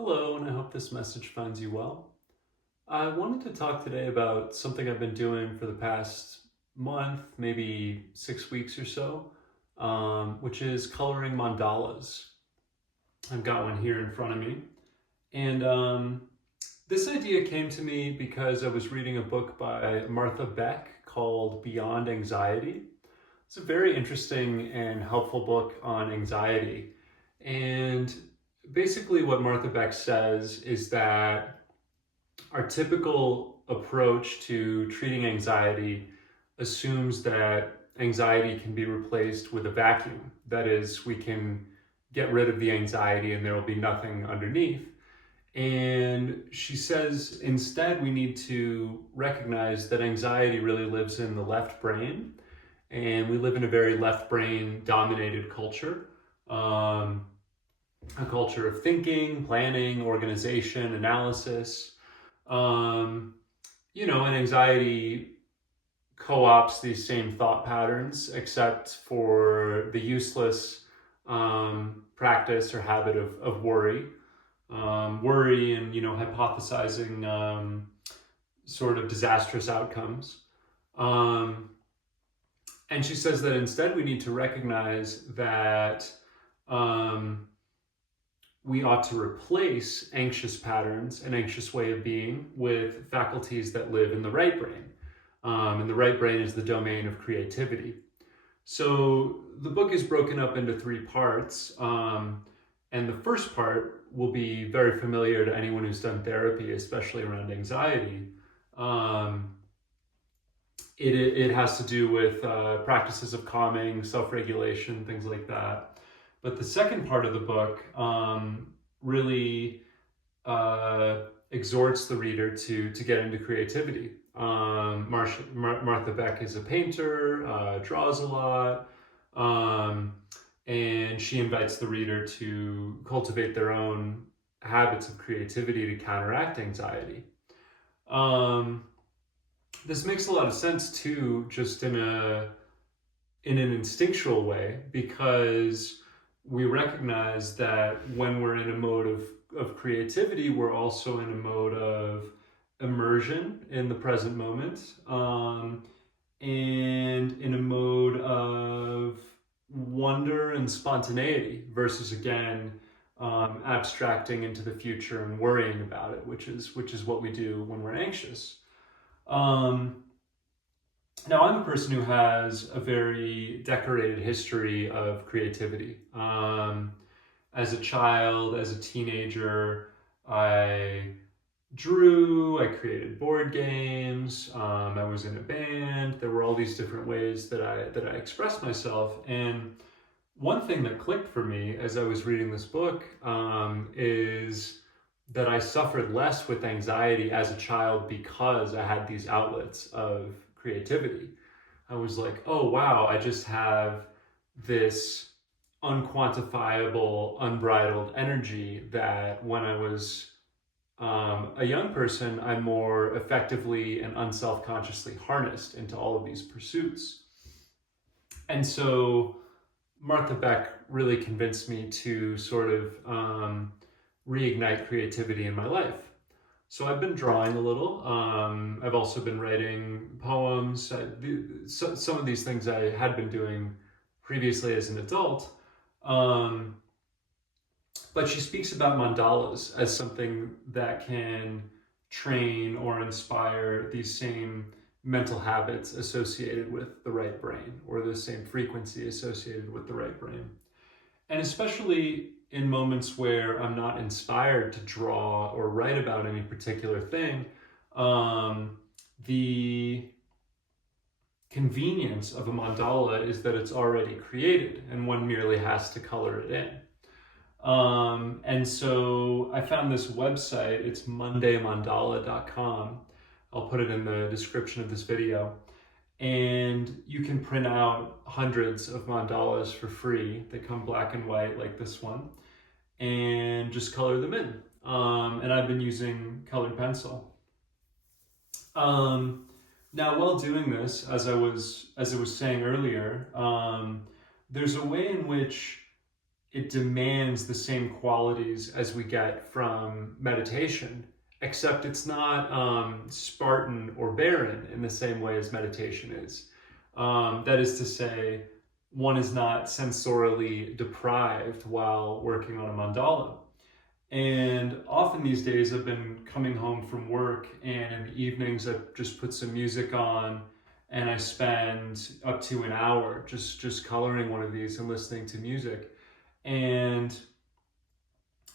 Hello, and I hope this message finds you well. I wanted to talk today about something I've been doing for the past month, maybe 6 weeks or so, which is coloring mandalas. I've got one here in front of me. And this idea came to me because I was reading a book by Martha Beck called Beyond Anxiety. It's a very interesting and helpful book on anxiety. And basically, what Martha Beck says is that our typical approach to treating anxiety assumes that anxiety can be replaced with a vacuum. That is, we can get rid of the anxiety and there will be nothing underneath. And she says instead, we need to recognize that anxiety really lives in the left brain, and we live in a very left brain dominated culture. Um, a culture of thinking, planning, organization, analysis. Um, and anxiety co-ops these same thought patterns, except for the useless practice or habit of worry. Worry and, hypothesizing sort of disastrous outcomes. And she says that instead we need to recognize that we ought to replace anxious patterns and anxious way of being with faculties that live in the right brain. And the right brain is the domain of creativity. So the book is broken up into three parts. And the first part will be very familiar to anyone who's done therapy, especially around anxiety. It has to do with practices of calming, self-regulation, things like that. But the second part of the book really exhorts the reader to get into creativity. Martha Beck is a painter, draws a lot, and she invites the reader to cultivate their own habits of creativity to counteract anxiety. This makes a lot of sense too, just in an instinctual way, because we recognize that when we're in a mode of creativity, we're also in a mode of immersion in the present moment, and in a mode of wonder and spontaneity versus, again, abstracting into the future and worrying about it, which is what we do when we're anxious. Now, I'm a person who has a very decorated history of creativity. As a child, as a teenager, I drew, I created board games, I was in a band. There were all these different ways that I expressed myself. And one thing that clicked for me as I was reading this book is that I suffered less with anxiety as a child because I had these outlets of creativity. I was like, oh wow, I just have this unquantifiable, unbridled energy that when I was a young person, I more effectively and unself-consciously harnessed into all of these pursuits. And so Martha Beck really convinced me to sort of reignite creativity in my life. So I've been drawing a little. I've also been writing poems. Some of these things I had been doing previously as an adult. But she speaks about mandalas as something that can train or inspire these same mental habits associated with the right brain, or the same frequency associated with the right brain. And especially in moments where I'm not inspired to draw or write about any particular thing, the convenience of a mandala is that it's already created and one merely has to color it in. And so I found this website. It's mondaymandala.com. I'll put it in the description of this video. And you can print out hundreds of mandalas for free. They come black and white like this one, and just color them in. And I've been using colored pencil. Now, while doing this, as I was saying earlier, there's a way in which it demands the same qualities as we get from meditation, except it's not Spartan or barren in the same way as meditation is. That is to say, one is not sensorially deprived while working on a mandala. And often these days I've been coming home from work, and in the evenings I've just put some music on and I spend up to an hour just coloring one of these and listening to music. And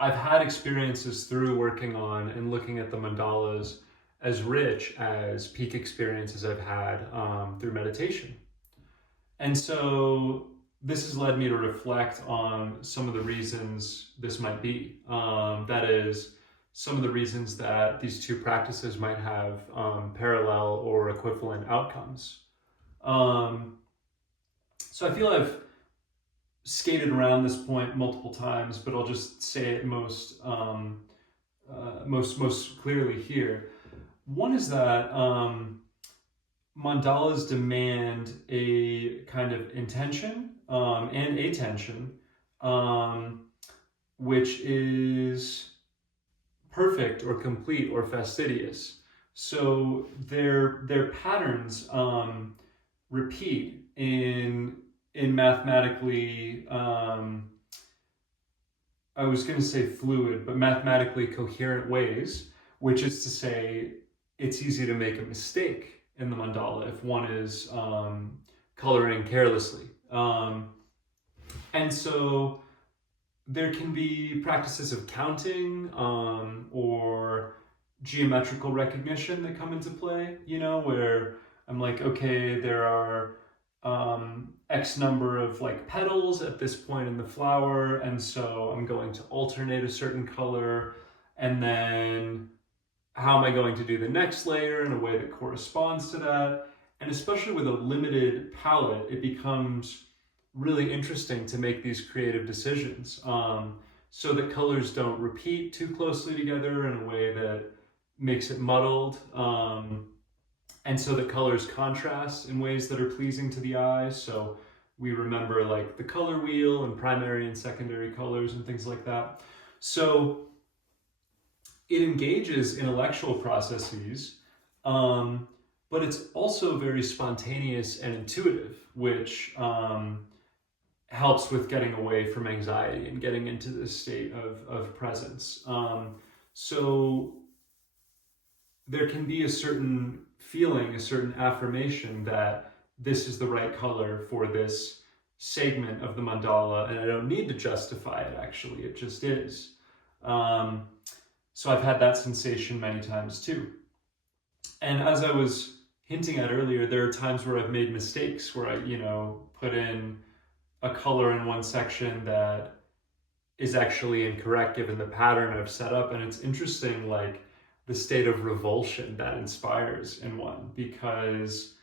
I've had experiences through working on and looking at the mandalas as rich as peak experiences I've had through meditation. And so this has led me to reflect on some of the reasons this might be. That is, some of the reasons that these two practices might have parallel or equivalent outcomes. So I feel I've skated around this point multiple times, but I'll just say it most clearly here. One is that mandalas demand a kind of intention and attention, which is perfect or complete or fastidious. So their patterns repeat in mathematically, I was going to say fluid, but mathematically coherent ways, which is to say it's easy to make a mistake in the mandala if one is coloring carelessly. And so there can be practices of counting or geometrical recognition that come into play, where I'm like, okay, there are X number of like petals at this point in the flower, and so I'm going to alternate a certain color, and then how am I going to do the next layer in a way that corresponds to that? And especially with a limited palette, it becomes really interesting to make these creative decisions so that colors don't repeat too closely together in a way that makes it muddled. And so the colors contrast in ways that are pleasing to the eye. So we remember like the color wheel and primary and secondary colors and things like that. So it engages intellectual processes, but it's also very spontaneous and intuitive, which helps with getting away from anxiety and getting into this state of presence. So there can be a certain feeling, a certain affirmation that this is the right color for this segment of the mandala, and I don't need to justify it, actually, it just is. So I've had that sensation many times too. And as I was hinting at earlier, there are times where I've made mistakes where I, put in a color in one section that is actually incorrect given the pattern I've set up. And it's interesting, like, the state of revulsion that inspires in one, because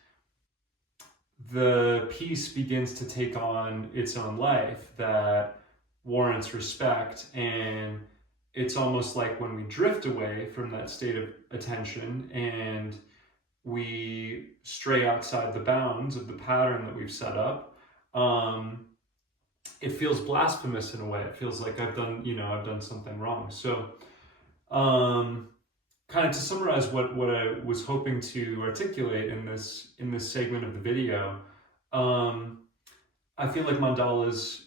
the piece begins to take on its own life that warrants respect. And it's almost like when we drift away from that state of attention and we stray outside the bounds of the pattern that we've set up, it feels blasphemous in a way. It feels like I've done something wrong. So kind of to summarize what I was hoping to articulate in this segment of the video, I feel like mandalas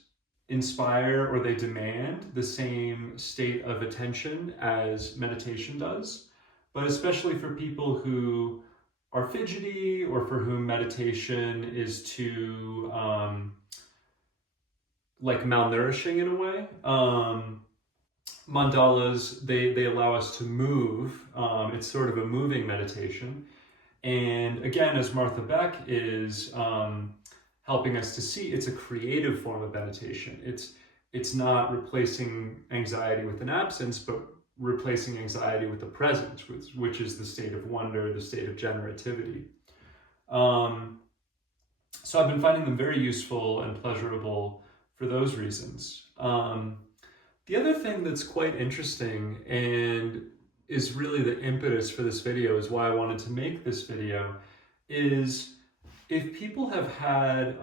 inspire, or they demand, the same state of attention as meditation does, but especially for people who are fidgety or for whom meditation is too like malnourishing in a way. Mandalas, they allow us to move. It's sort of a moving meditation. And again, as Martha Beck is helping us to see, it's a creative form of meditation. It's not replacing anxiety with an absence, but replacing anxiety with the present, which is the state of wonder, the state of generativity. So I've been finding them very useful and pleasurable for those reasons. The other thing that's quite interesting and is really the impetus for this video, is why I wanted to make this video, is if people have had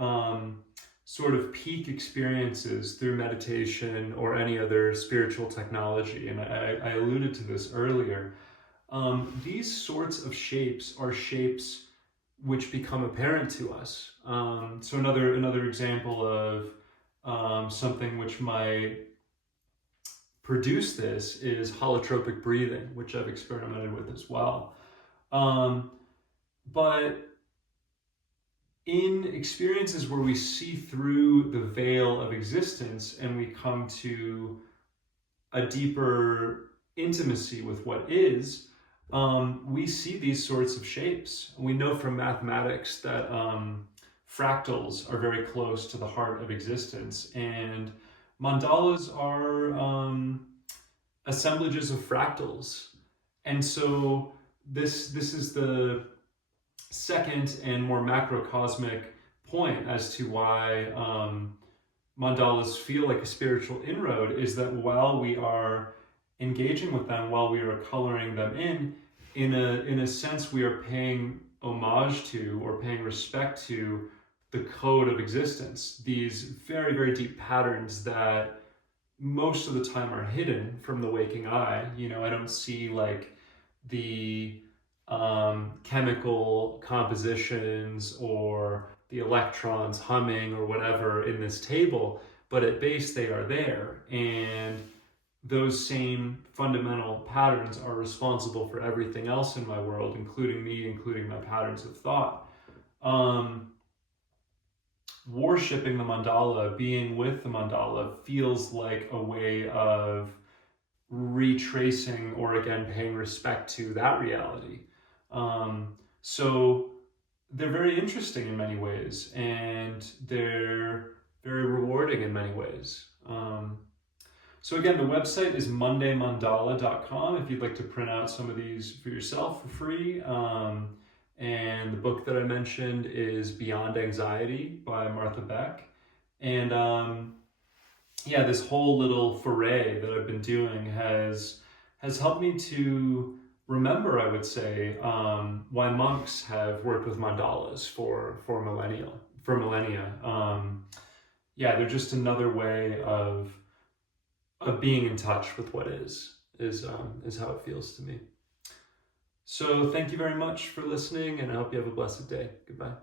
sort of peak experiences through meditation or any other spiritual technology, and I alluded to this earlier, these sorts of shapes are shapes which become apparent to us. So another example of something which might produce this is holotropic breathing, which I've experimented with as well. But in experiences where we see through the veil of existence and we come to a deeper intimacy with what is, we see these sorts of shapes. We know from mathematics that fractals are very close to the heart of existence, and mandalas are assemblages of fractals. And so this is the second and more macrocosmic point as to why mandalas feel like a spiritual inroad, is that while we are engaging with them, while we are coloring them in a sense, we are paying homage to or paying respect to the code of existence, these very, very deep patterns that most of the time are hidden from the waking eye. You know, I don't see like the chemical compositions or the electrons humming or whatever in this table, but at base they are there. And those same fundamental patterns are responsible for everything else in my world, including me, including my patterns of thought. Worshipping the mandala, being with the mandala, feels like a way of retracing or again paying respect to that reality. So they're very interesting in many ways, and they're very rewarding in many ways. So again, the website is mondaymandala.com if you'd like to print out some of these for yourself for free. And the book that I mentioned is Beyond Anxiety by Martha Beck. And yeah, this whole little foray that I've been doing has helped me to remember, I would say, why monks have worked with mandalas for millennia. Yeah, they're just another way of being in touch with what is how it feels to me. So thank you very much for listening, and I hope you have a blessed day. Goodbye.